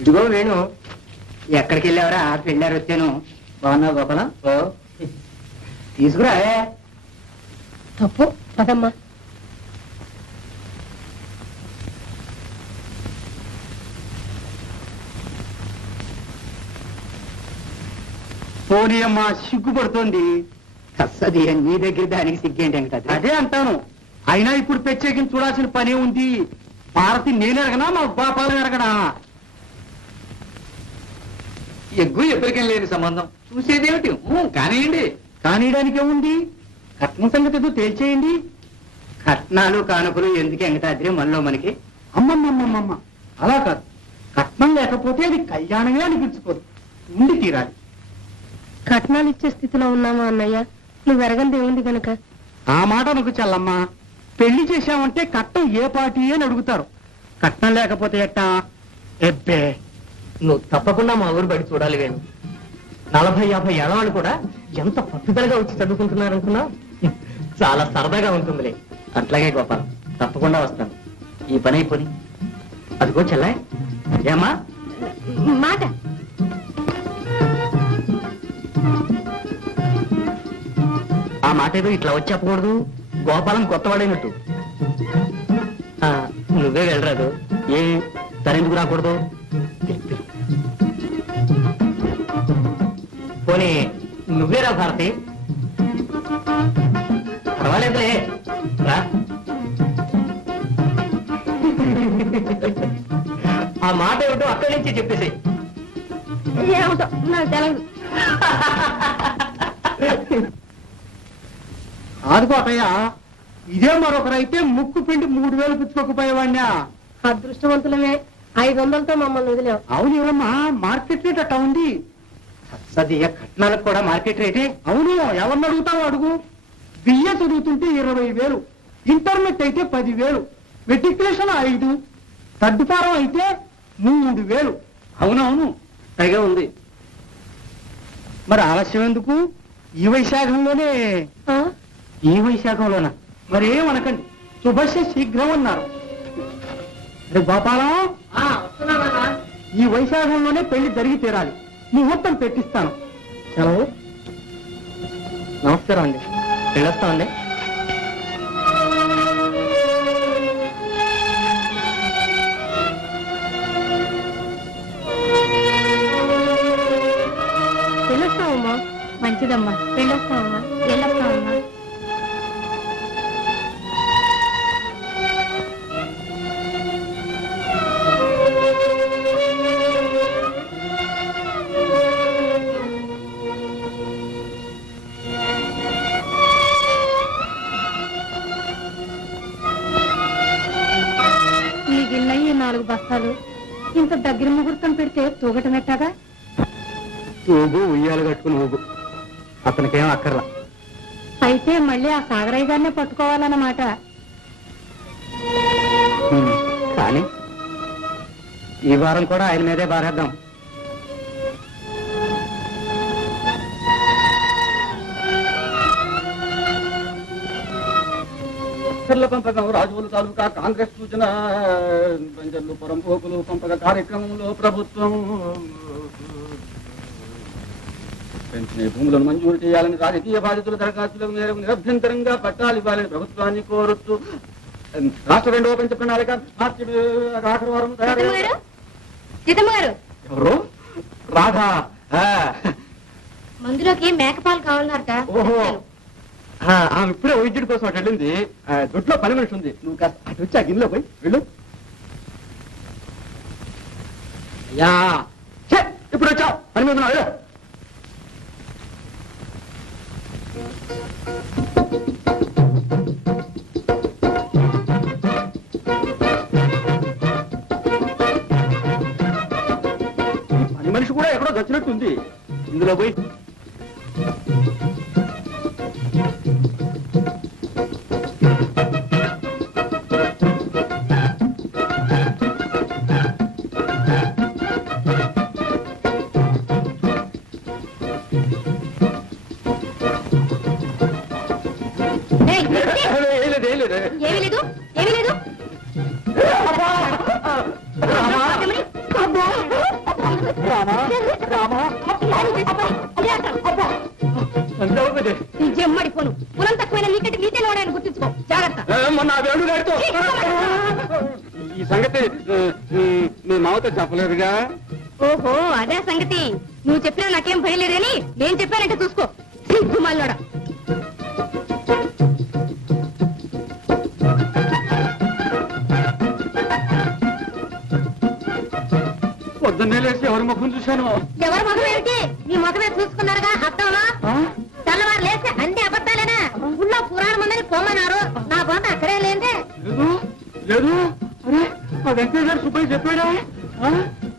ఇదిగో వేణు, ఎక్కడికి వెళ్ళావరా? పెళ్ళారు వచ్చాను. బాగున్నావు గోపాలం? తీసుకురా. తప్పు పదమ్మా. పోనీ అమ్మా, సిగ్గుపడుతోంది. కස්සది నీ దగ్గర దానికి సిగ్గేంటి కదా? అదే అంటాను. అయినా ఇప్పుడు ప్రత్యేకించి చూడాల్సిన పనే ఉంది. భారతి నేను ఎరగనా, మా గోపాలం ఎరగనా? ఎగ్గు ఎప్పటికేం లేని సంబంధం. చూసేదేమిటి? కానివ్వండి. కానియడానికి ఏముంది? కట్నం సంగతి ఏదో తేల్చేయండి. కట్నాలు కానుకలు ఎందుకు వెంకటాద్రి మనలో మనకి? అమ్మమ్మమ్మమ్మ, అలా కాదు. కట్నం లేకపోతే అది కళ్యాణమే అనిపించుకోదు. ఉండి తీరాలి. కట్నాలు ఇచ్చే స్థితిలో ఉన్నామా అన్నయ్య? నువ్వు ఎరగంది ఏముంది కనుక. ఆ మాట నాకు చల్లమ్మా. పెళ్లి చేశామంటే కట్నం ఏ పార్టీ అని అడుగుతారు. కట్నం లేకపోతే ఎట్టా? ఎబ్బే, నువ్వు తప్పకుండా మా ఊరు బయట చూడాలి వేణు. 40-50 ఏళ్ళ వాళ్ళు కూడా ఎంత పట్టుదలగా వచ్చి చదువుకుంటున్నారనుకున్నావు. చాలా సరదాగా ఉంటుందిలే. అట్లాగే గోపాలం, తప్పకుండా వస్తాను. ఈ పని అయిపోయి అదిగో చెల్లాయ్. ఏమా మాట ఆ మాట ఏదో ఇట్లా వచ్చి చెప్పకూడదు. గోపాలం కొత్తవాడైనట్టు. నువ్వే వెళ్ళరాదు. ఏ తనెందుకు రాకూడదు? పోనీ నువ్వేరా భారతి. పర్వాలేదులే, రా. ఆ మాట ఏమిటో అక్కడి నుంచి చెప్పేసి. ఏమిటో నాకు తెలవదు. అదిగో అటయ్య, ఇదే మరొకరైతే ముక్కు పిండి 3000 పుచ్చుకోకపోయేవాడినా. అదృష్టవంతులమే. 500తో మమ్మల్ని వదిలేవు. అవును ఏమమ్మా, మార్కెట్ రేట్ అట్టా ఉంది. సద్య కట్నాలకు కూడా మార్కెట్ రేటే. అవును, ఎవరిని అడుగుతావు అడుగు. బియ్య చదువుతుంటే 20,000, ఇంటర్నెట్ అయితే 10,000, మెట్రికులేషన్ 5, తడ్డుపారం అయితే 3,000. అవునవును, పైగా ఉంది. మరి ఆలస్యం ఎందుకు? ఈ వైశాఖంలోనే. ఈ వైశాఖంలోనా? మరేమనకండి, శుభస్య శీఘ్రం అన్నారు. గోపాలం, ఈ వైశాఖంలోనే పెళ్లి జరిగి తీరాలి. ముహూర్తం పెట్టిస్తాను. సెలవు. నమస్కారం అండి. వెళ్ళొస్తామండి. వెళ్ళొస్తావమ్మా. మంచిదమ్మా, వెళ్ళొస్తావమ్మా. వెళ్ళొస్తావమ్మా. మిగిలినవి 4 బస్తాలు. ఇంత దగ్గర ముహూర్తం పెడితే తూగటమెట్టాగా? తూగు, ఉయ్యాలు కట్టుకుని ఊగు. అతనికేం అక్కర్లా. అయితే మళ్ళీ ఆ సాగరయ్య గారినే పట్టుకోవాలన్నమాట. కానీ ఈ వారం కూడా ఆయన మీదే బారేద్దాం. పంపకం రాజువులు తాలూకా కాంగ్రెస్ సూచన పంజర్లు పొరంపోకులు పంపక కార్యక్రమంలో ప్రభుత్వం పెంచిన భూములను మంజూరు చేయాలని రాజకీయ బాధితుల దరఖాస్తులకు మేరకు నిరభ్యంతరంగా పట్టాలు ఇవ్వాలని ప్రభుత్వాన్ని కోరుతూ రాష్ట్ర 2వ పంచ ప్రణాళిక మార్చి ఆఖరి వారం తయారు. ఎవరు? రాధా. మందులోకి మేకపాలు కావాలన్నారట. ఓహో, ఆమె ఇప్పుడే వైద్యుడి కోసం అటు వెళ్ళింది. దొడ్లో పని మనిషి ఉంది. నువ్వు కాస్త అటు వచ్చి ఆ గిన్నెలో పోయి వెళ్ళు. యా, ఇప్పుడు వచ్చావు పని మీద ఉన్నావు. పని మనిషి కూడా ఎక్కడో వచ్చినట్టుంది. ఇందులో పోయి ఏమీ లేదు, ఏమీ లేదు. మీ మామతో చెప్పలేదుగా. ఓహో అదే సంగతి. నువ్వు చెప్పినా నాకేం భయం లేదు కానీ నేను చెప్పానంటే చూసుకో. సిగ్గు మల్లోడా. పొద్దున్నే లేచి ఎవరి ముఖం చూశాను? ఎవరి ముఖం ఏమిటి? నీ ముఖమే చూసుకున్నారుగా అర్థంలో. తెల్లవారు లేస్తే అన్ని అబద్ధాలేనా? ఊళ్ళో పురాణం ఉందని పొమ్మన్నారు. నా బోత అక్కడే లేదే. లేదు లేదు. అరే ఆ వెంకయ్య గారు సుబ్బయ్య చెప్పాడా?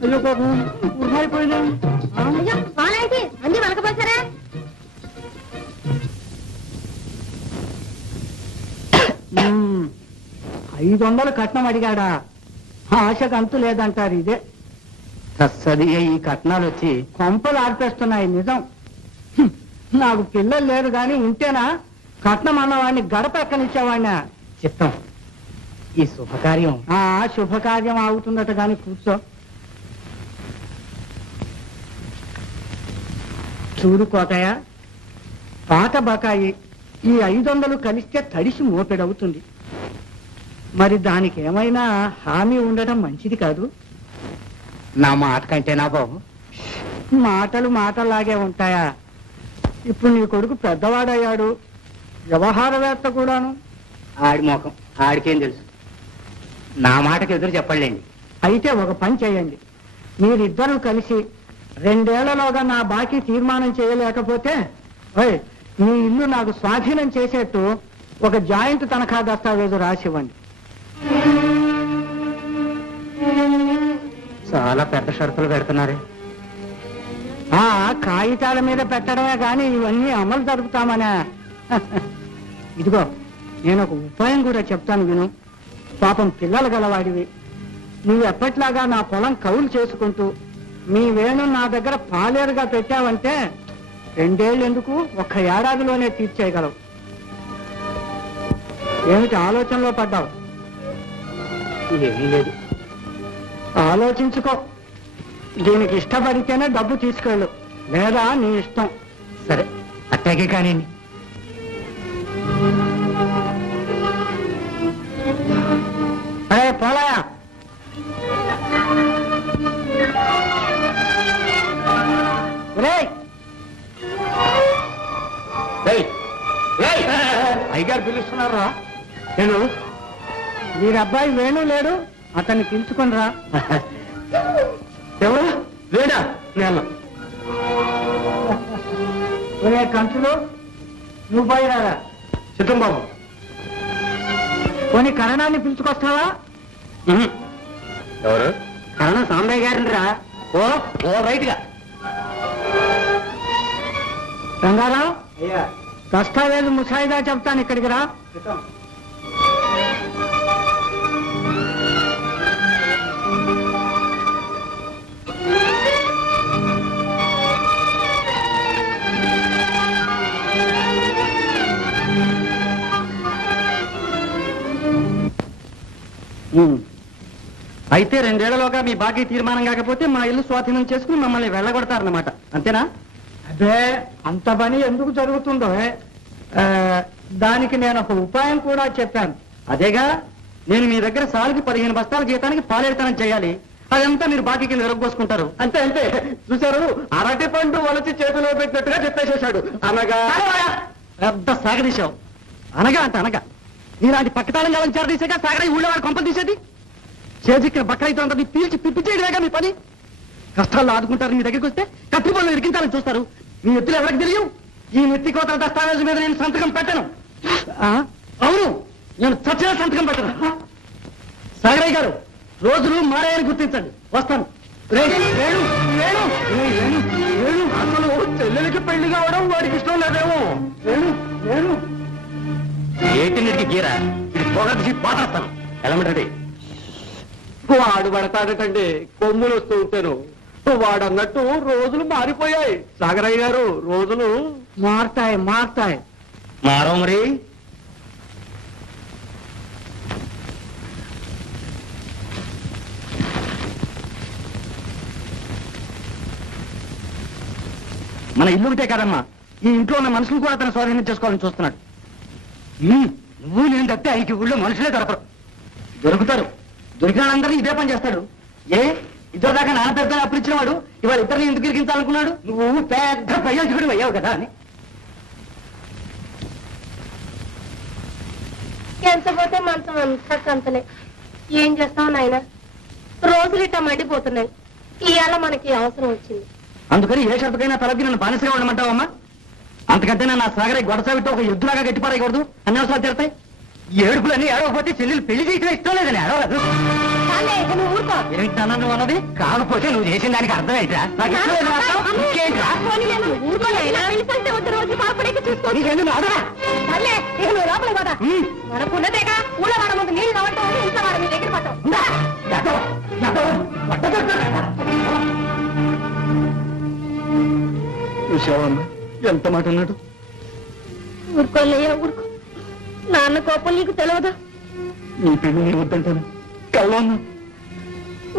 అయ్యో బాబు ఉరిమైపోయినా. అయ్యో వాళ్ళేంటి అన్ని వలకపోసారా? 500 కట్నం అడిగాడా? ఆశకు అంతు లేదంటారు. ఇదే సది. ఈ కట్నాలు వచ్చి కొంపలు ఆర్పేస్తున్నాయి. నిజం. నాకు పిల్లలు లేరు గాని ఉంటేనా కట్నం అన్నవాడిని గడప ఎక్కనిచ్చేవాడినా. చిత్తం. ఈ శుభకార్యం శుభకార్యం ఆగుతుందట గాని కూర్చో. చూడు కోటయ్య, పాత బకాయి ఈ 500 కలిస్తే తడిసి మోపెడవుతుంది. మరి దానికి ఏమైనా హామీ ఉండటం మంచిది కాదు. నా మాట కంటే నా బాబు మాటలు మాటల్లాగే ఉంటాయా? ఇప్పుడు నీ కొడుకు పెద్దవాడయ్యాడు, వ్యవహారవేత్త కూడాను. ఆడి మోకం ఆడికేం తెలుసు. నా మాటకు ఎదురు చెప్పలేండి. అయితే ఒక పని చేయండి. మీరిద్దరూ కలిసి 2 ఏళ్లలోగా నా బాకీ తీర్మానం చేయలేకపోతే మీ ఇల్లు నాకు స్వాధీనం చేసేట్టు ఒక జాయింట్ తనఖా దస్తావేజు రాసివ్వండి. చాలా పెద్ద షరతులు పెడుతున్నారే. కాగితాల మీద పెట్టడమే గాని ఇవన్నీ అమలు జరుపుతామనే. ఇదిగో నేను ఒక ఉపాయం కూడా చెప్తాను విను. పాపం పిల్లలు గలవాడివి. నువ్వు ఎప్పట్లాగా నా పొలం కౌలు చేసుకుంటూ మీ వేణు నా దగ్గర పాలేరుగా పెట్టావంటే 2 ఏళ్ళు ఎందుకు 1 ఏడాదిలోనే తీర్చేయగలవు. ఏమిటి ఆలోచనలో పడ్డావు? ఏమీ లేదు. ఆలోచించుకో. దీనికి ఇష్టపడితేనే డబ్బు తీసుకెళ్ళు, లేదా నీ ఇష్టం. సరే అట్టాగే కానీ. అరే పోలాయా, అయ్యగారు పిలుస్తున్నారా? నేను మీరు అబ్బాయి వేణు లేడు, అతన్ని పిలుచుకొని రా. ఎవరు లేడా? నేను ఒరే కంచులు, నువ్వు పోయిరారా. చిత్తం బాబు, కొన్ని కరణాన్ని పిలుచుకొస్తావా? ఎవరు? కరణం సాంబయ్య గారిని రా. ఓ రైట్ గా. రంగారావు, దస్తావేజు ముసాయిదా చెప్తాను, ఇక్కడికి రా. అయితే 2 ఏళ్లలోగా మీ బాకీ తీర్మానం కాకపోతే మా ఇల్లు స్వాధీనం చేసుకుని మమ్మల్ని వెళ్ళగొడతారన్నమాట, అంతేనా? అదే అంత పని ఎందుకు జరుగుతుందో దానికి నేను ఒక ఉపాయం కూడా చెప్పాను. అదేగా, నేను మీ దగ్గర సాలుకి 15 బస్తాల జీతానికి పాలేరుతనం చేయాలి. అదంతా మీరు బాకీ కింద విరగొసుకుంటారు. అంతే అంతే. చూశారు, అరటి పండు వలచి చేతిలో పెట్టినట్టుగా చెప్పేసేశాడు. అనగా పెద్ద సాగదీశావు. అనగా అంటే అనగా ఇలాంటి పక్కతాళం కాలం చేరదీసాక సాగరై ఊళ్ళో వాడు కొంపలు తీసేది. చేజిక్కిన బక్కరైతే పీల్చి పిప్పి చేయడమేగా మీ పని. కష్టాల్లో ఆదుకుంటారు, మీ దగ్గరికి వస్తే కత్తి పనులు ఇరికించాలని చూస్తారు. మీ ఎత్తులు ఎవరికి తెలియవు. ఈ నెత్తి కోతల దస్తావేజు మీద నేను సంతకం పెట్టను. అవును, నేను చచ్చిన సంతకం పెట్టను. సాగరయ్య గారు, రోజులు మారాయని గుర్తించండి. వస్తాను. అసలు చెల్లెలకి పెళ్లి కావడం వాడికి ఇష్టం లేదేమో. ఏటిన్నిటికి గీరా ఇది పొగసి పాటేస్తాను. ఎలామంటే వాడు పడతాడటండి, కొమ్ములు వస్తూ ఉంటాను. వాడు అన్నట్టు రోజులు మారిపోయాయి సాగరయ్య గారు. రోజులు మారుతాయి. మారో మరి. మన ఇల్లు ఒకటే కాదమ్మా, ఈ ఇంట్లో ఉన్న మనుషులు కూడా తన స్వాధీనం చేసుకోవాలని చూస్తున్నాడు. నువ్వు నేను తప్పితే ఇంక ఊళ్ళో మనుషులే దొరకరు. దొరుకుతారు. దొరికిన వాళ్ళందరూ ఇదే పని చేస్తాడు. ఏ ఇద్దరు దాకా నాన్న పెద్ద అప్పుడు ఇచ్చినవాడు ఇవాళ ఇద్దరిని ఎందుకు ఇరికించాలనుకున్నాడు? నువ్వు పెద్ద ప్రయోజకుడు అయ్యావు కదా అని. ఎంత పోతే మంచం అంతా కంతలే. ఏం చేస్తావు నాయన, రోజులు ఇట్లా మండిపోతున్నాయి. ఇవాళ మనకి అవసరం వచ్చింది. అందుకని ఏ షరతుకైనా తలకి నన్ను బానిసగా ఉండమంటావమ్మా? అంతకంటే నా సాగరే గొడసావితో ఒక యుద్ధలాగా గట్టిపారేయకూడదు. అన్ని అవసరాలు తీరుతాయి. ఏడుపులన్నీ ఏడవకపోతే చెల్లెలు పెళ్లి చేయడం ఇష్టం లేదని ఏడవలేదు. నువ్వు ఊరుకో. ఏమిటన్నా నువ్వు అన్నది? కాకపోతే నువ్వు చేసిన దానికి అర్థం ఏంట్రా? నాకు ఇష్టం లేదు మాత్రం ఇంకేంట్రా? రోజు బాగుపడేకి చూసుకో. నీకేంటి మాదరా? సర్లే, ఇక నువ్వు లోపలికి పోదా. మనకున్నదేగా ఊళ్ళో వాడ ముందు నీళ్లు కావటం ఇంట్లో వాడ మీ దగ్గర పట్టం. చూసావమ్మా ఎంత మాట అన్నాడు? ఊరుకోలేయా ఊరుకో. నాన్న కోపం నీకు తెలియదు. నీ పెళ్లి నేను వద్దంటాను కల్లో ఉన్నా.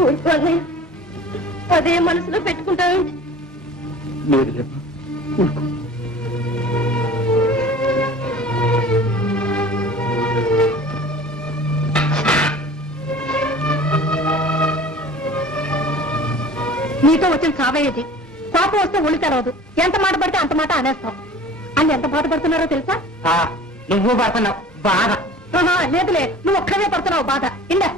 ఊరుకోలేయా, అదే మనసులో పెట్టుకుంటావేంటి? లేదు లేమ్మా, ఊరుకో. నీతో వచ్చిన చావేది. కోపం వస్తే ఒళ్ళు తెరవదు. ఎంత మాట పడితే అంత మాట అనేస్తాం. అని ఎంత బాధపడుతున్నారో తెలుసా? నువ్వు పడుతున్నావు బాధ. లేదులే, నువ్వు ఒక్కడే పడుతున్నావు బాధ. ఇందా